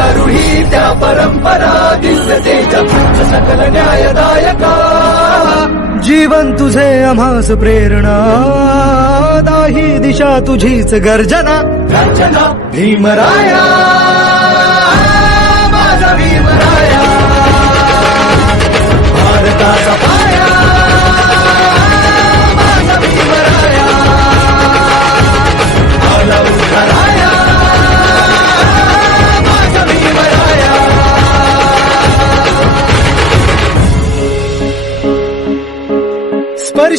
रूढी त्या परंपरा दिव्य तेजा तूच सकल न्यायदायका. जीवन तुझे आम्हास प्रेरणा दाही दिशा तुझीच गर्जना. गर्जना. भीमराया. माझा भीमराया. भारताचा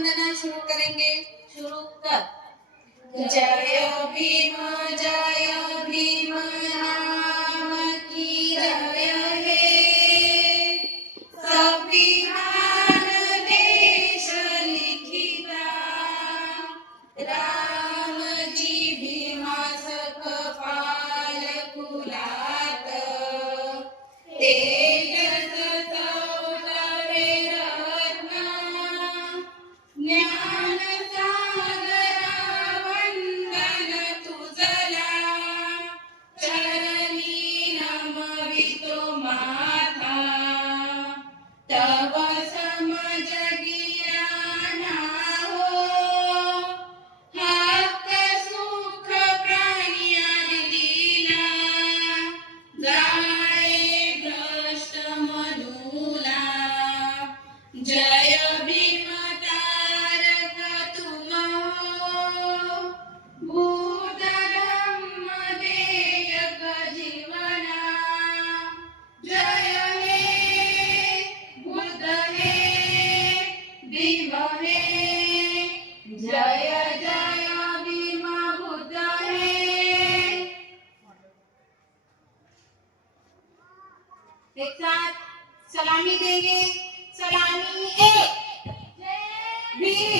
वंदना शुरू करेंगे। शुरू कर। जय हो भीम जय हो एक साथ सलामी देंगे। सलामी एक। भीम